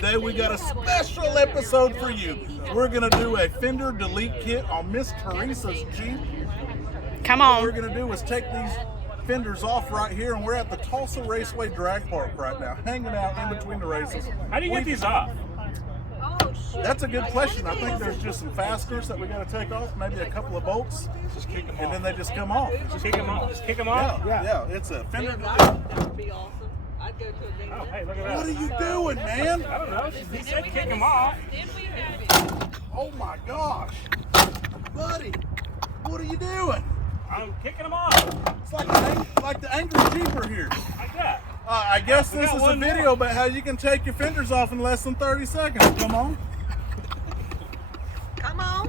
today we got a special episode for you. We're going to do a fender delete kit on Miss Teresa's Jeep. Come on. What we're going to do is take these fenders off right here, and we're at the Tulsa Raceway Drag Park right now, hanging out in between the races. How do you get these off? That's a good question. I think there's just some fasteners that we got to take off, maybe a couple of bolts, Just kick them and off. then they just come off. Just kick them off. Just kick them off? Yeah, it's a fender. That would be awesome. I'd go to a big Oh, hey, look at that. What are you doing, man? I don't know. He said kick them off. Oh my gosh, buddy, what are you doing? I'm kicking them off. It's like the angry Jeeper here. Like that. I guess We this got is a one video about how you can take your fenders off in less than 30 seconds. Come on. Come on.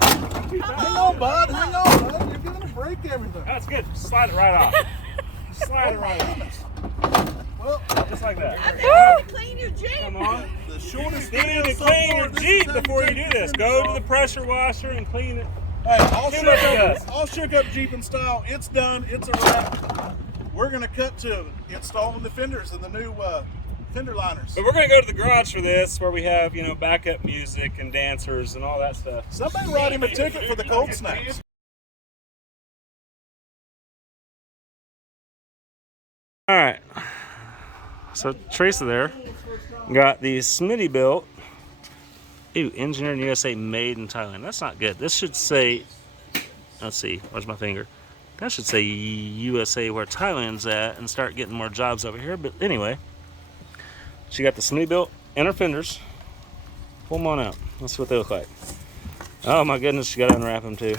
Hang on, bud. Hang on, bud. You're going to break everything. That's good. Slide it right off. Slide it right off. Goodness. Well, Just like that. I think you need to clean your Jeep. Come on. the shortest You need video to so clean far, your this is Jeep how before you take do your this. fenders Go to off. the pressure washer and clean it. Hey, Too much dust. all shook up Jeep and style. It's done. It's a wrap. We're going to cut to installing the fenders and the new fender liners. But we're going to go to the garage for this, where we have, backup music and dancers and all that stuff. Somebody write him a ticket for the cold snaps. All right. So Teresa there got the smittybilt. Ooh, engineered in USA, made in Thailand. That's not good. This should say, let's see, where's my finger? That should say USA where Thailand's at and start getting more jobs over here. But anyway, she got the smittybilt and her fenders. Pull them on out. Let's see what they look like. Oh my goodness, she got to unwrap them too.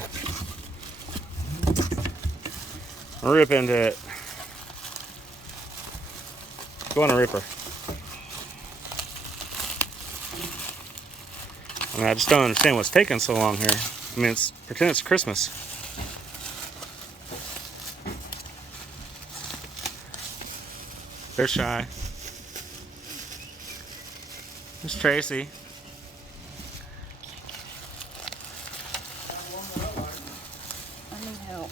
Rip into it. Go on a ripper. I mean, I just don't understand what's taking so long here. I mean, pretend it's Christmas. They're shy. There's Tracy. I need help.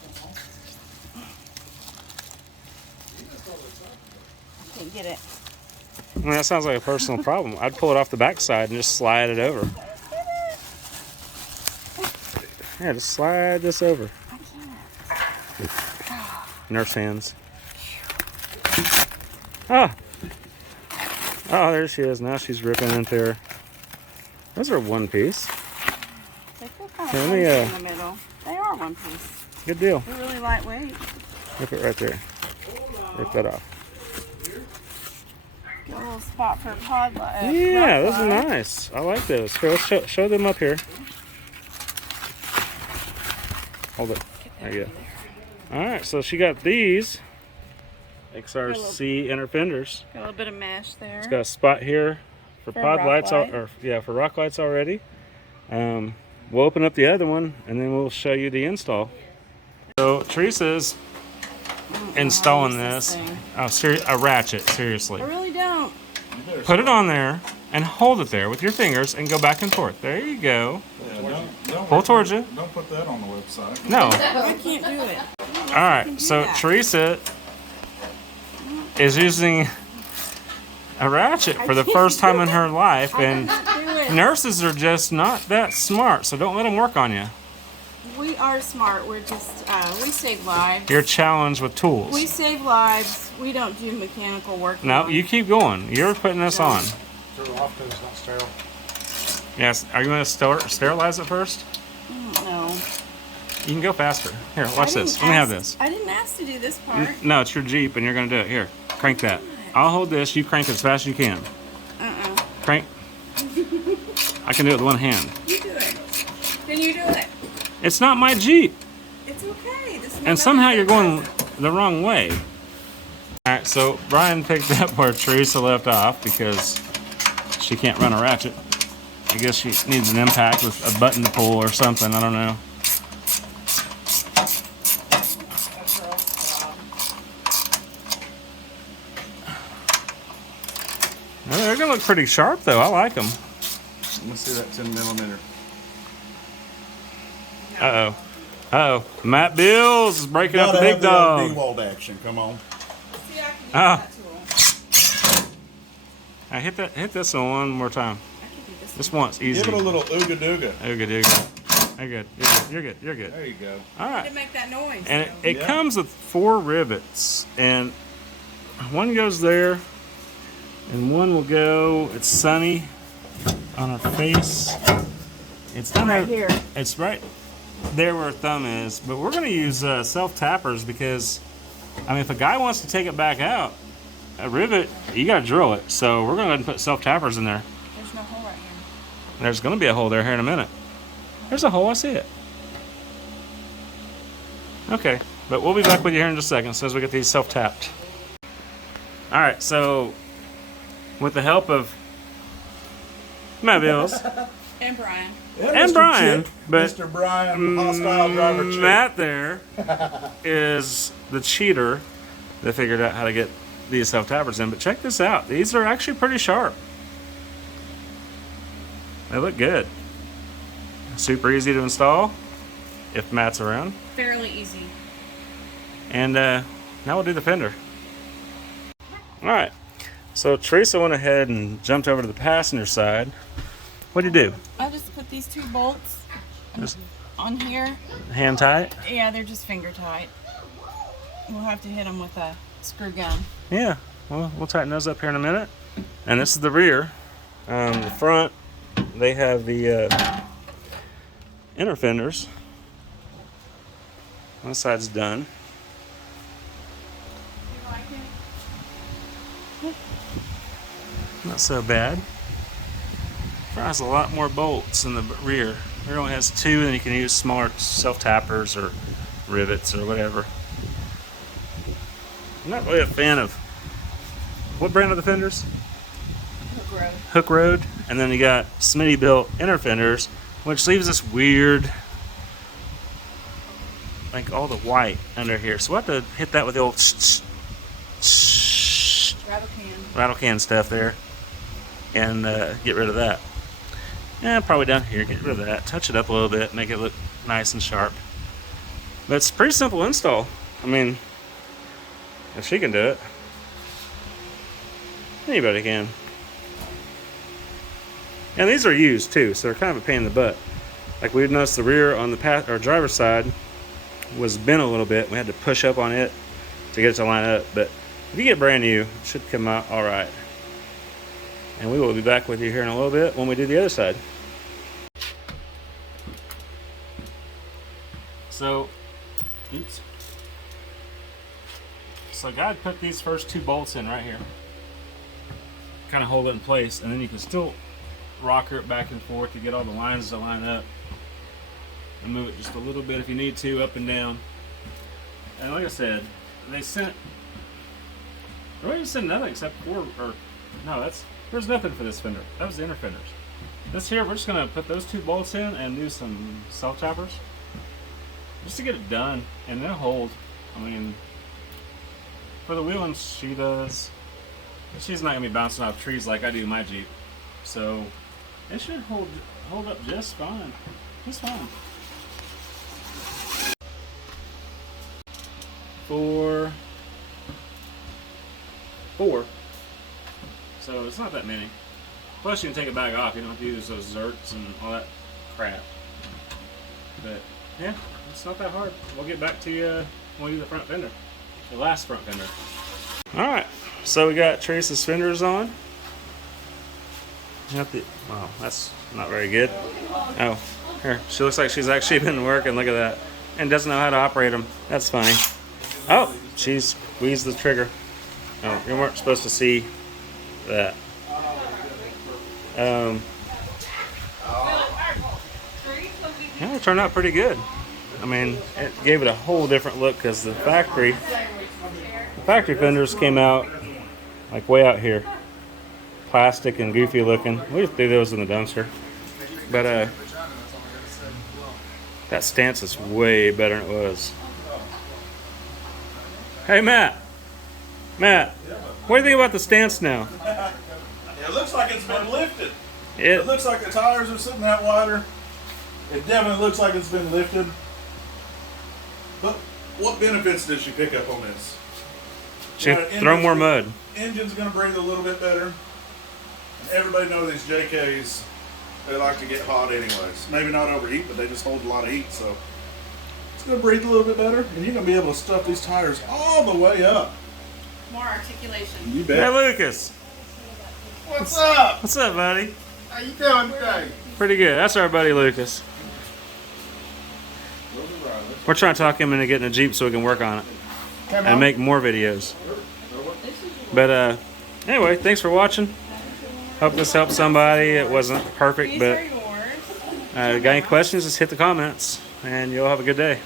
I can't get it. I mean, that sounds like a personal problem. I'd pull it off the backside and just slide it over. Yeah, just slide this over. Nurse hands. Ah! Oh, there she is. Now she's ripping into her. Those are one piece. They feel kind of Let flimsy me, in the middle. They are one piece. Good deal. They're really lightweight. Rip it right there. Rip that off. Get a little spot for a pod light. Yeah, those are nice. I like those. Here, let's show them up here. Hold it. There you go. Alright, so she got these XRC inner fenders. Got a little bit of mesh there. It's got a spot here for pod rock lights, light. for rock lights already. We'll open up the other one and then we'll show you the install. So Teresa's installing this. Oh, a ratchet, seriously. I really don't. Put it on there and hold it there with your fingers and go back and forth. There you go. Don't Pull towards you. Don't put that on the website. No. I can't do it. All right. So Teresa is using a ratchet for the first time in her life, and nurses are just not that smart. So don't let them work on you. We are smart. We're just, we save lives. You're challenged with tools. We save lives. We don't do mechanical work. No, you keep going. You're putting this on. Turn it off because it's not sterile. Yes. Are you going to sterilize it first? No. You can go faster. Here, watch this. Let me have this. I didn't ask to do this part. No, it's your Jeep, and you're going to do it. Here, crank that. I'll hold this. You crank it as fast as you can. Crank. I can do it with one hand. You do it. Can you do it? It's not my Jeep. It's okay. This is And somehow you're going the wrong way. All right, so Brian picked up where Teresa left off because she can't run a ratchet. I guess she needs an impact with a button to pull or something. I don't know. Well, they're gonna look pretty sharp though. I like them. Let me see that 10 millimeter. Uh-oh. Uh-oh. Matt Bills is breaking up the big dog. D-walled action. Come on. See, I can use Ah. that tool. All right, hit this one more time. I can do this. Just once, easy. Give it a little ooga dooga. Ooga dooga. You're good. You're good. You're good. There you go. All To right. make that noise. And though. it comes with 4 rivets, and one goes there, and one will go. It's sunny on her face. It's down Right there. here. It's right there where her thumb is. But we're gonna use self tappers because, I mean, if a guy wants to take it back out, a rivet, you gotta drill it. So we're gonna go ahead and put self tappers in there. There's no hole right here. There's gonna be a hole there here in a minute. There's a hole. I see it. Okay, but we'll be back with you here in just a second as soon as we get these self tapped. All right, so with the help of Matt Bills And Brian. and Mr. Brian, Chick, but Mr. Brian, hostile driver Chick. Matt there is the cheater that figured out how to get these self tappers in. But check this out; these are actually pretty sharp. They look good. Super easy to install if Matt's around. Fairly easy. And now we'll do the fender. All right. So Teresa went ahead and jumped over to the passenger side. What did you do? I just put these 2 bolts Just on here. hand tight? Yeah, they're just finger tight. We'll have to hit them with a screw gun. Yeah. Well, we'll tighten those up here in a minute. And this is the rear. The front, they have the inner fenders. One side's done. Not so bad. Front has a lot more bolts in the rear. Rear only has 2, and then you can use smaller self-tappers or rivets or whatever. I'm not really a fan of... What brand are the fenders? Hook road. Hook Road. And then you got smittybilt inner fenders, which leaves this weird... like all the white under here. So we'll have to hit that with the old rattle can stuff there and get rid of that. And probably down here, get rid of that. Touch it up a little bit, make it look nice and sharp. But it's a pretty simple install. I mean, if she can do it, anybody can. And these are used too, so they're kind of a pain in the butt. Like we've noticed the rear on the driver's side was bent a little bit. We had to push up on it to get it to line up. But if you get brand new, it should come out all right. And we will be back with you here in a little bit when we do the other side. So, oops. So God put these first 2 bolts in right here. Kind of hold it in place, and then you can still rocker it back and forth to get all the lines to line up. And move it just a little bit if you need to, up and down. And like I said, they sent nothing except 4, or no, there's nothing for this fender. That was the inner fenders. This here, we're just gonna put those 2 bolts in and do some self tappers just to get it done, and they'll hold. I mean, for the wheeling she does, she's not gonna be bouncing off trees like I do my Jeep, so it should hold up just fine, just fine. 4. So it's not that many. Plus you can take it back off. You don't have to use those zerks and all that crap. But yeah, it's not that hard. We'll get back to you when we do the front fender. The last front fender. Alright, so we got Teresa's fenders on. Wow, that's not very good. Oh, here. She looks like she's actually been working. Look at that. And doesn't know how to operate them. That's funny. Oh, she squeezed the trigger. Oh, you weren't supposed to see that. Yeah, it turned out pretty good. I mean, it gave it a whole different look because the factory fenders came out like way out here. Plastic and goofy looking. We just threw those in the dumpster. But that stance is way better than it was. Hey, Matt. What do you think about the stance now? It looks like it's been lifted. It It looks like the tires are sitting that wider. It definitely looks like it's been lifted. But what benefits did she pick up on this? should throw more mud. Engine's going to breathe a little bit better. Everybody knows these JKs, they like to get hot anyways. Maybe not overheat, but they just hold a lot of heat, so it's going to breathe a little bit better, and you're going to be able to stuff these tires all the way up. More articulation. You Hey, bet. Lucas. What's up? What's up, buddy? How you doing today? Pretty good. That's our buddy Lucas. We're trying to talk him into getting a Jeep so we can work on it and make more videos. But anyway, thanks for watching. Hope this helped somebody. It wasn't perfect, These but are yours. got any questions, just hit the comments, and you'll have a good day.